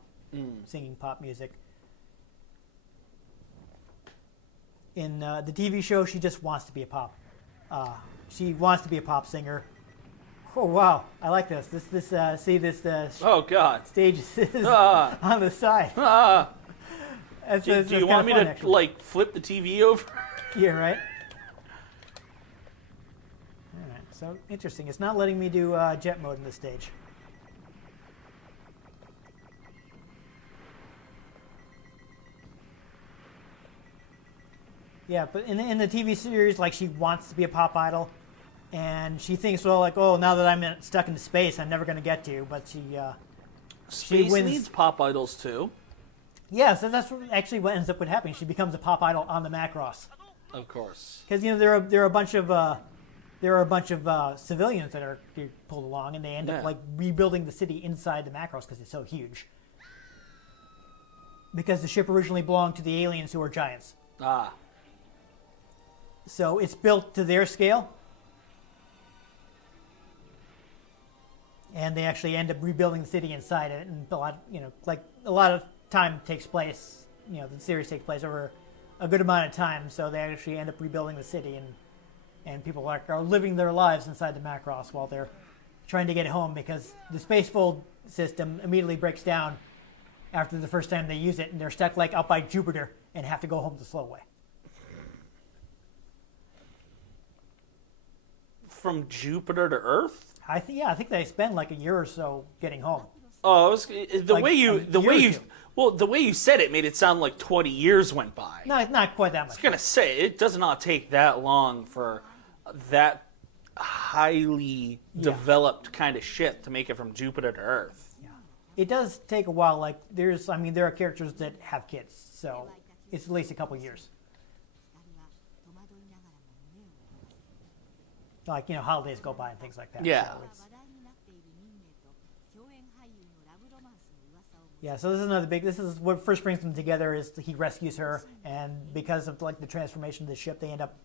singing pop music. In the TV show, she just wants to be a pop. She wants to be a pop singer. Oh wow, I like this. Oh God. Stage is on the side. Do you want me to actually. like flip the TV over? Yeah, right. All right, so interesting. It's not letting me do jet mode in this stage. Yeah, but in the TV series, like she wants to be a pop idol, and she thinks, well, like, oh, now that I'm stuck in space, I'm never going to get to. But Space wins. needs pop idols too. Yeah, so that's actually what ends up with happening. She becomes a pop idol on the Macross. Of course. Because there are a bunch of civilians that are pulled along, and they end up like rebuilding the city inside the Macross because it's so huge. Because the ship originally belonged to the aliens who are giants. Ah. So it's built to their scale. And they actually end up rebuilding the city inside it, and a lot of time takes place. The series takes place over a good amount of time, so they actually end up rebuilding the city, and people are living their lives inside the Macross while they're trying to get home because the spacefold system immediately breaks down after the first time they use it, and they're stuck like out by Jupiter and have to go home the slow way. From Jupiter to Earth? I think they spend like a year or so getting home. Oh, the way you said it made it sound like 20 years went by. No, not quite that much. I was gonna say it does not take that long for that highly developed kind of shit to make it from Jupiter to Earth. Yeah. It does take a while. Like there are characters that have kids, so it's at least a couple years. Like holidays go by and things like that. Yeah. So this is another big. This is what first brings them together. Is he rescues her, and because of like the transformation of the ship, they end up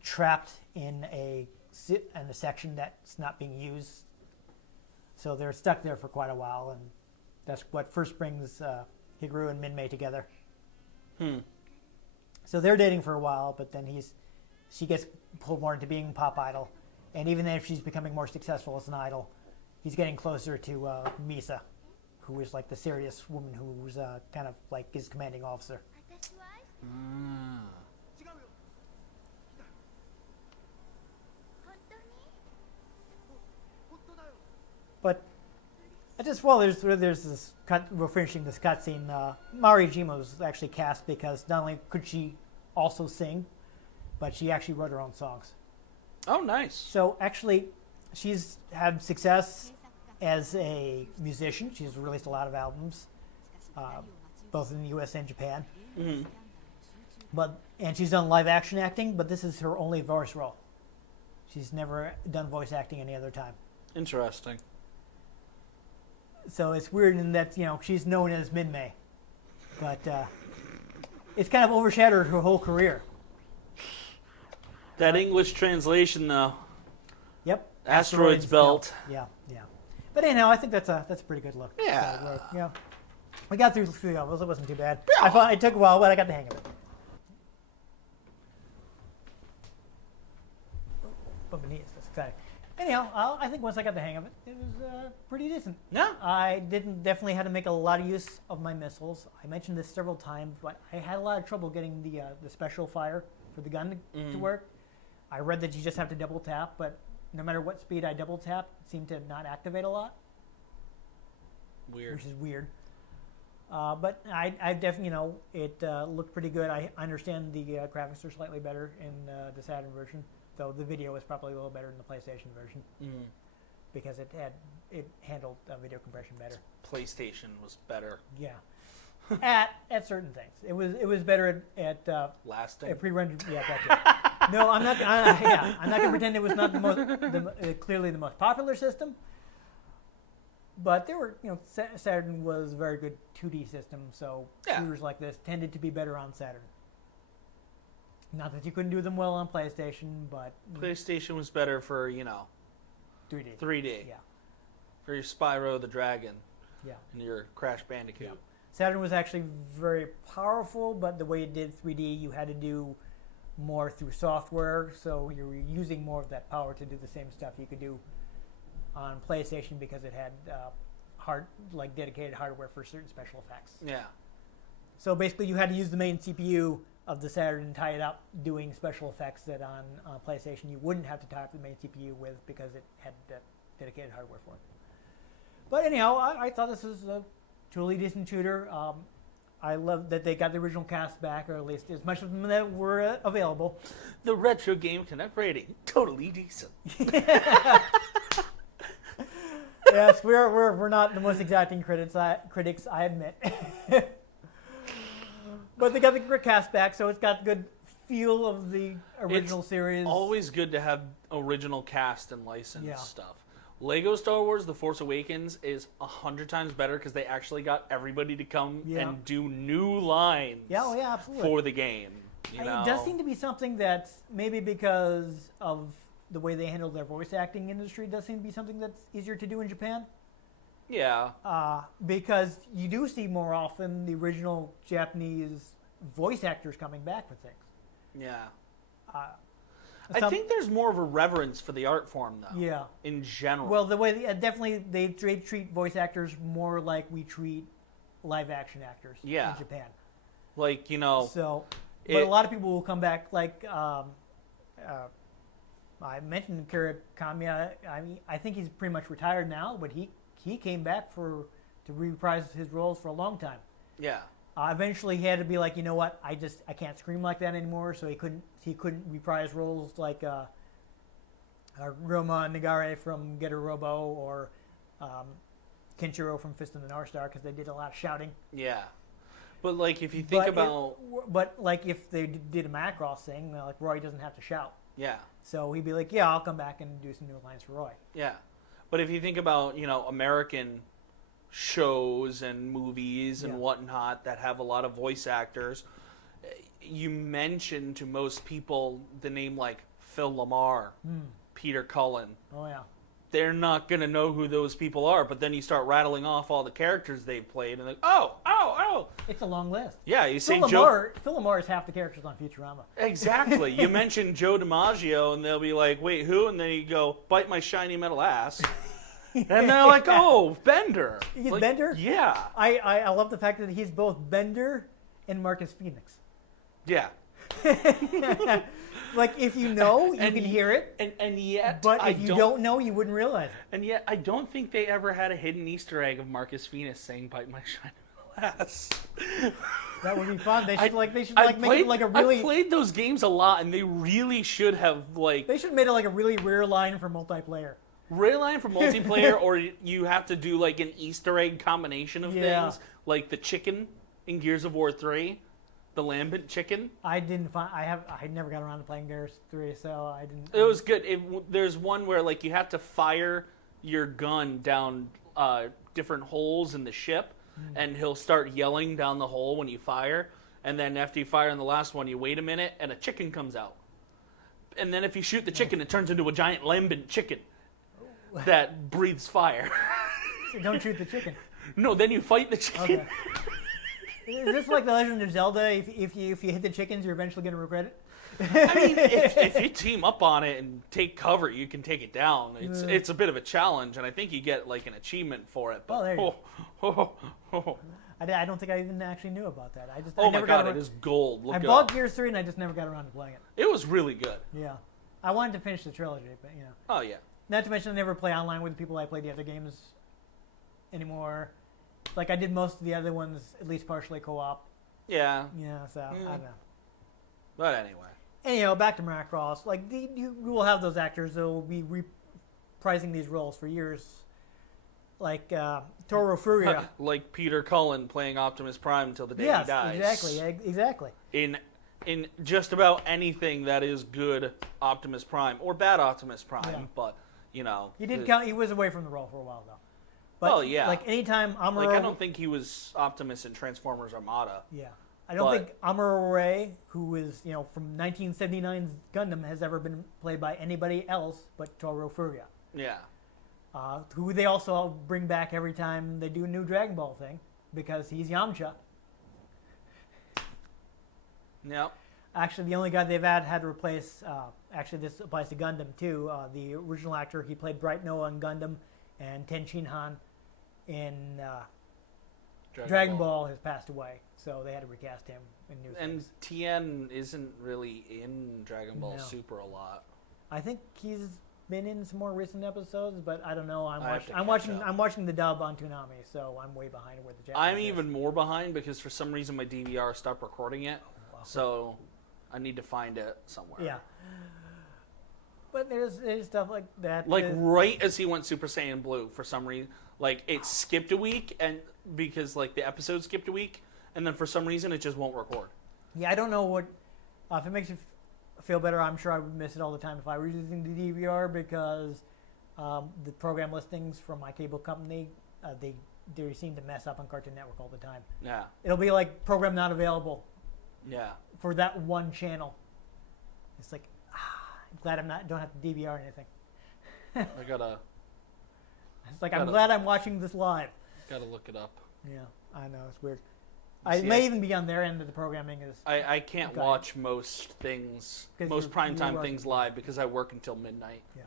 trapped in a section that's not being used. So they're stuck there for quite a while, and that's what first brings Higuru and Minmay together. So they're dating for a while, but then she gets pulled more into being pop idol, and even if she's becoming more successful as an idol, he's getting closer to Misa, who is like the serious woman who's kind of like his commanding officer. But there's this cut. We're finishing this cutscene. Mari Jima was actually cast because not only could she also sing, but she actually wrote her own songs. Oh, nice. So actually, she's had success as a musician. She's released a lot of albums, both in the U.S. and Japan. Mm-hmm. And she's done live action acting, but this is her only voice role. She's never done voice acting any other time. Interesting. So it's weird in that she's known as Minmay, but it's kind of overshadowed her whole career. That English translation, though. Yep. Asteroids Belt. Yeah. But anyhow, I think that's a pretty good look. Yeah. So, we got through 3 levels. It wasn't too bad. I thought it took a while, but I got the hang of it. Bumping knees. That's exciting. Anyhow, I think once I got the hang of it, it was pretty decent. Yeah. I definitely had to make a lot of use of my missiles. I mentioned this several times, but I had a lot of trouble getting the special fire for the gun to work. I read that you just have to double tap, but no matter what speed I double tap, it seemed to not activate a lot. Weird. Which is weird. But I definitely, it looked pretty good. I understand the graphics are slightly better in the Saturn version, though the video is probably a little better in the PlayStation version because it handled video compression better. PlayStation was better. Yeah. At certain things, it was better at lasting. At pre-rendered. Yeah, gotcha. No, I'm not. I'm not gonna pretend it was not clearly the most popular system. But there were, Saturn was a very good 2D system, so shooters like this tended to be better on Saturn. Not that you couldn't do them well on PlayStation, but PlayStation was better for 3D. 3D. Yeah. For your Spyro the Dragon. Yeah. And your Crash Bandicoot. Yeah. Saturn was actually very powerful, but the way it did 3D, you had to do more through software, so you were using more of that power to do the same stuff you could do on PlayStation because it had dedicated hardware for certain special effects. Yeah. So basically, you had to use the main CPU of the Saturn and tie it up doing special effects that on PlayStation you wouldn't have to tie up the main CPU with because it had dedicated hardware for it. But anyhow, I thought this was a truly decent shooter. I love that they got the original cast back, or at least as much of them that were available. The Retro Game Connect rating, totally decent. Yes, we're not the most exacting critics, I admit. But they got the cast back, so it's got the good feel of the original series. Always good to have original cast and license stuff. Lego Star Wars The Force Awakens is 100 times better because they actually got everybody to come and do new lines absolutely. for the game. It does seem to be something that's maybe because of the way they handle their voice acting industry, does seem to be something that's easier to do in Japan. Yeah. Because you do see more often the original Japanese voice actors coming back for things. Yeah. I think there's more of a reverence for the art form, though. Yeah. In general. Well, the way definitely they treat voice actors more like we treat live action actors in Japan. Like So, but a lot of people will come back. Like I mentioned, Kira Kamiya. I mean, I think he's pretty much retired now, but he came back to reprise his roles for a long time. Yeah. Eventually, he had to be like, you know what? I can't scream like that anymore. So he couldn't reprise roles like Roma Nagare from Getter Robo or Kenshiro from Fist of the North Star because they did a lot of shouting. Yeah, but like if you think but like if they did a Macross thing, like Roy doesn't have to shout. Yeah. So he'd be like, yeah, I'll come back and do some new lines for Roy. Yeah, but if you think about American shows and movies and whatnot that have a lot of voice actors, you mention to most people the name like Phil Lamar, Peter Cullen. Oh yeah. They're not going to know who those people are, but then you start rattling off all the characters they've played, and like, oh. It's a long list. Yeah, you say Phil Lamar is half the characters on Futurama. Exactly. You mention Joe DiMaggio, and they'll be like, wait, who? And then you go, bite my shiny metal ass. And they're like, oh, Bender. He's like, Bender? Yeah. I love the fact that he's both Bender and Marcus Phoenix. Yeah. Like, if you know, you can hear it. And yet, but if you don't know, you wouldn't realize it. And yet, I don't think they ever had a hidden Easter egg of Marcus Phoenix saying, bite my shiny metal ass. That would be fun. They should make it like a really... I played those games a lot, and they really should have, like... They should have made it like a really rare line for multiplayer. Rare line for multiplayer, or you have to do like an Easter egg combination of things, like the chicken in Gears of War 3, the lambent chicken. I never got around to playing Gears 3, so I didn't. It was good. There's one where like you have to fire your gun down different holes in the ship, and he'll start yelling down the hole when you fire, and then after you fire on the last one, you wait a minute, and a chicken comes out, and then if you shoot the chicken, it turns into a giant lambent chicken that breathes fire. So don't shoot the chicken. No, then you fight the chicken. Okay. Is this like the Legend of Zelda? If you hit the chickens, you're eventually going to regret it. I mean, if you team up on it and take cover, you can take it down. It's a bit of a challenge, and I think you get like an achievement for it. But, there you go. I don't think I even actually knew about that. I never got around. It is gold. Look I bought Gears 3 and I just never got around to playing it. It was really good. Yeah, I wanted to finish the trilogy, but Oh yeah. Not to mention I never play online with the people I play the other games anymore. Like I did most of the other ones, at least partially co-op. Yeah. Yeah, so I don't know. But anyway. Anyhow, back to Macross. Like you will have those actors that will be reprising these roles for years. Like Toro Furia. Like Peter Cullen playing Optimus Prime until the day he dies. Exactly. In just about anything that is good Optimus Prime or bad Optimus Prime, but he did count. He was away from the role for a while though. But, like anytime Amuro, I don't think he was Optimus in Transformers Armada. Yeah. I don't think Amuro Ray, who is, from 1979's Gundam, has ever been played by anybody else but Toru Furuya. Yeah. Who they also bring back every time they do a new Dragon Ball thing, because he's Yamcha. Yep. Actually, the only guy they've had to replace, actually this applies to Gundam too, the original actor, he played Bright Noah in Gundam, and Ten Shin Han in Dragon Ball has passed away, so they had to recast him in new And things. Tien isn't really in Dragon Ball No. Super a lot. I think he's been in some more recent episodes, but I don't know. I have to I'm catch up. watching the dub on Toonami, so I'm way behind where the Japanese I'm is. even more behind because for some reason my DVR stopped recording it, Wow. so I need to find it somewhere. Yeah. But there's stuff like that. Like right as he went Super Saiyan Blue, for some reason, like it skipped a week, and because like the episode skipped a week, and then for some reason it just won't record. Yeah, I don't know what. If it makes you feel better, I'm sure I would miss it all the time if I were using the DVR, because the program listings from my cable company, they seem to mess up on Cartoon Network all the time. Yeah, It'll be like program not available yeah. for that one channel. It's like, I'm glad don't have to DVR anything. I gotta It's like, I'm glad I'm watching this live. look it up. Yeah, I know, it's weird. It See, may even be on their end of the programming. I can't Okay. watch most things, 'Cause most you're primetime working. things live because I work until midnight. Yeah.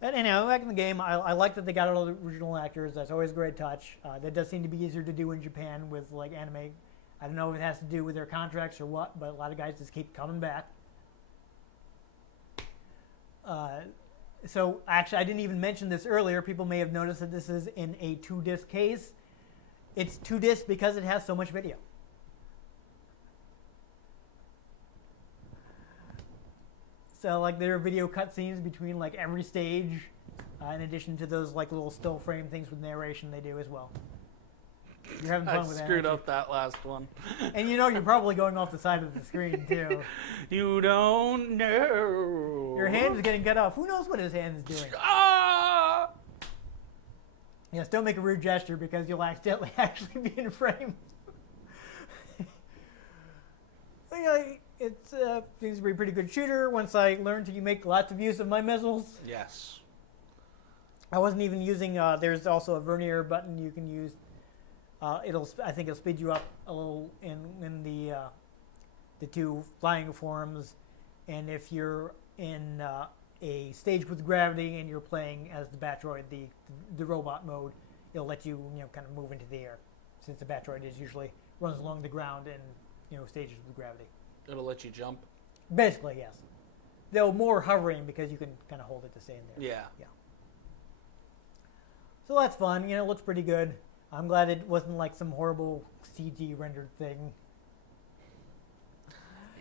And anyhow, back in the game, I like that they got all the original actors. That's always a great touch. That does seem to be easier to do in Japan with like anime. I don't know if it has to do with their contracts or what, but a lot of guys just keep coming back. So actually, I didn't even mention this earlier. People may have noticed that this is in a 2-disc case. It's 2 discs because it has so much video. So like there are video cutscenes between like every stage, in addition to those like little still frame things with narration they do as well. You're having fun I with that. screwed aren't up that last one. you? And you're probably going off the side of the screen too. You don't know. Your hand is getting cut off. Who knows what his hand is doing? Ah! Yes, don't make a rude gesture because you'll accidentally actually be in frame. But, it seems to be a pretty good shooter. Once I learned to make lots of use of my missiles. Yes. I wasn't even using. There's also a vernier button you can use. I think it'll speed you up a little in the two flying forms, and if you're in a stage with gravity and you're playing as the Batroid, the robot mode, it'll let you kind of move into the air, since the Batroid usually runs along the ground in stages with gravity. It'll let you jump. Basically, yes. Though more hovering because you can kind of hold it to stay in there. Yeah. So that's fun. It looks pretty good. I'm glad it wasn't like some horrible CG rendered thing.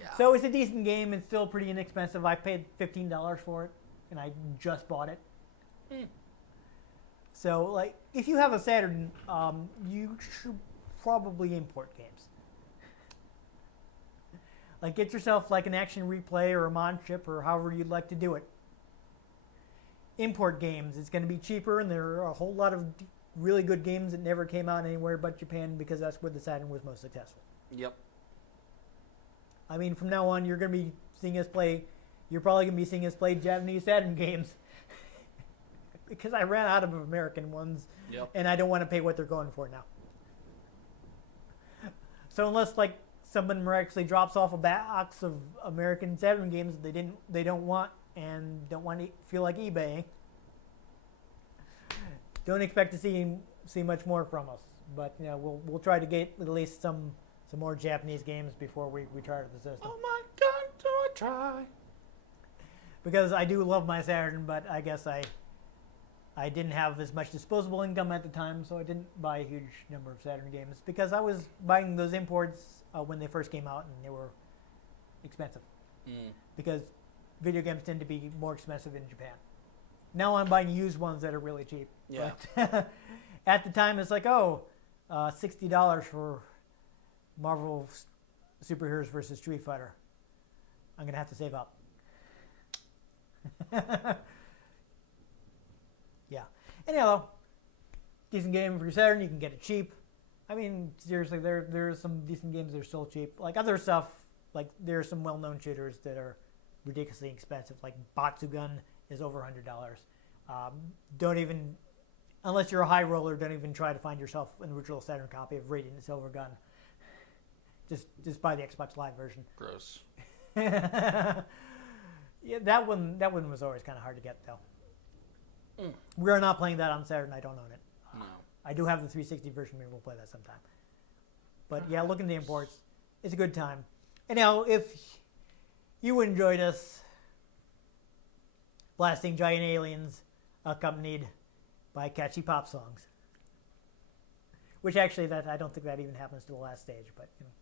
Yeah. So it's a decent game. It's still pretty inexpensive. I paid $15 for it, and I just bought it. So, like, if you have a Saturn, you should probably import games. Like, get yourself like an Action Replay or a Mod Chip or however you'd like to do it. Import games. It's going to be cheaper, and there are a whole lot of really good games that never came out anywhere but Japan because that's where the Saturn was most successful. Yep. I mean, from now on, you're going to be seeing us play. You're probably going to be seeing us play Japanese Saturn games because I ran out of American ones, Yep. and I don't want to pay what they're going for now. So unless like someone miraculously drops off a box of American Saturn games that they don't want and don't want to feel like eBay, don't expect to see much more from us. But we'll try to get at least some more Japanese games before we retire the system. Oh my God, do I try? Because I do love my Saturn, but I guess I didn't have as much disposable income at the time, so I didn't buy a huge number of Saturn games because I was buying those imports when they first came out, and they were expensive. Because video games tend to be more expensive in Japan. Now I'm buying used ones that are really cheap. Yeah. But at the time, it's like, $60 for Marvel Superheroes versus Street Fighter. I'm going to have to save up. Yeah. Anyhow, decent game for your Saturn. You can get it cheap. I mean, seriously, there's some decent games that are still cheap. Like other stuff, like there's some well-known shooters that are ridiculously expensive. Like Batsugun is over $100. Don't even, unless you're a high roller, don't even try to find yourself an original Saturn copy of Radiant Silver Gun. Just buy the Xbox Live version. Gross. Yeah, that one was always kind of hard to get though. We are not playing that on Saturn. I don't own it. No. I do have the 360 version. Maybe we'll play that sometime. But yeah, look into the imports. It's a good time. And now, if you enjoyed us blasting giant aliens accompanied by catchy pop songs, which actually that I don't think that even happens to the last stage, but you know,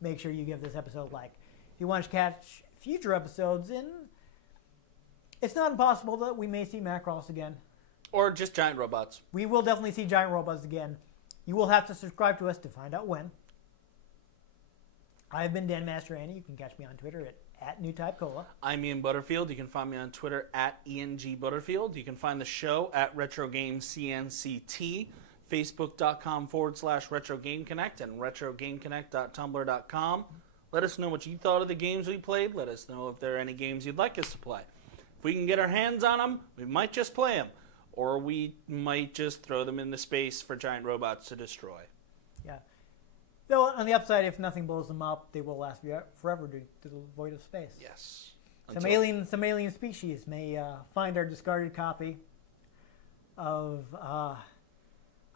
make sure you give this episode a like. If you want to catch future episodes, it's not impossible that we may see Macross again. Or just giant robots. We will definitely see giant robots again. You will have to subscribe to us to find out when. I've been Dan Mastriani. You can catch me on Twitter at NewTypeCola. I'm Ian Butterfield. You can find me on Twitter at IanG Butterfield. You can find the show at RetroGameCNCT, Facebook.com/RetroGameConnect, and RetroGameConnect.tumblr.com. Let us know what you thought of the games we played. Let us know if there are any games you'd like us to play. If we can get our hands on them, we might just play them. Or we might just throw them into space for giant robots to destroy. Yeah. Though, on the upside, if nothing blows them up, they will last forever due to the void of space. Yes. Some alien species may find our discarded copy of, I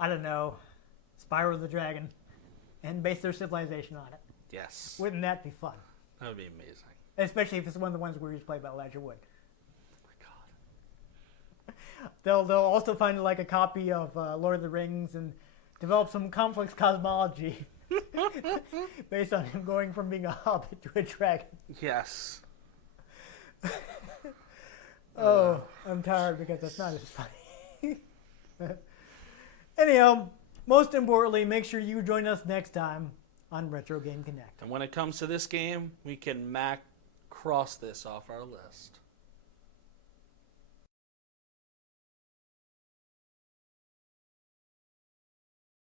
don't know, Spyro the Dragon, and base their civilization on it. Yes. Wouldn't that be fun? That would be amazing. Especially if it's one of the ones where he's played by Elijah Wood. Oh They'll also find like a copy of Lord of the Rings and develop some complex cosmology based on him going from being a hobbit to a dragon. Yes. Oh, I'm tired because that's not as funny. Anyhow, most importantly, make sure you join us next time on Retro Game Connect. And when it comes to this game, we can Macross this off our list.